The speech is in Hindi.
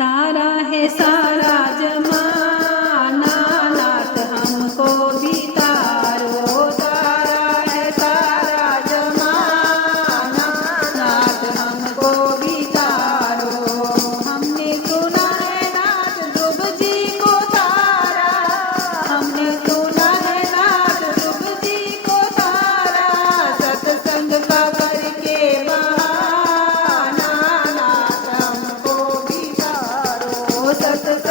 तारा है सारा जमाना, नाथ हमको भी तारो। तारा है सारा जमाना, नाथ हमको भी तारो। हमने सुना है नाथ ध्रुव जी को तारा, हमने सुना है नाथ ध्रुव जी को तारा। सत्संग का करके बहाना, नाथ हमको भी तारो। सत्संग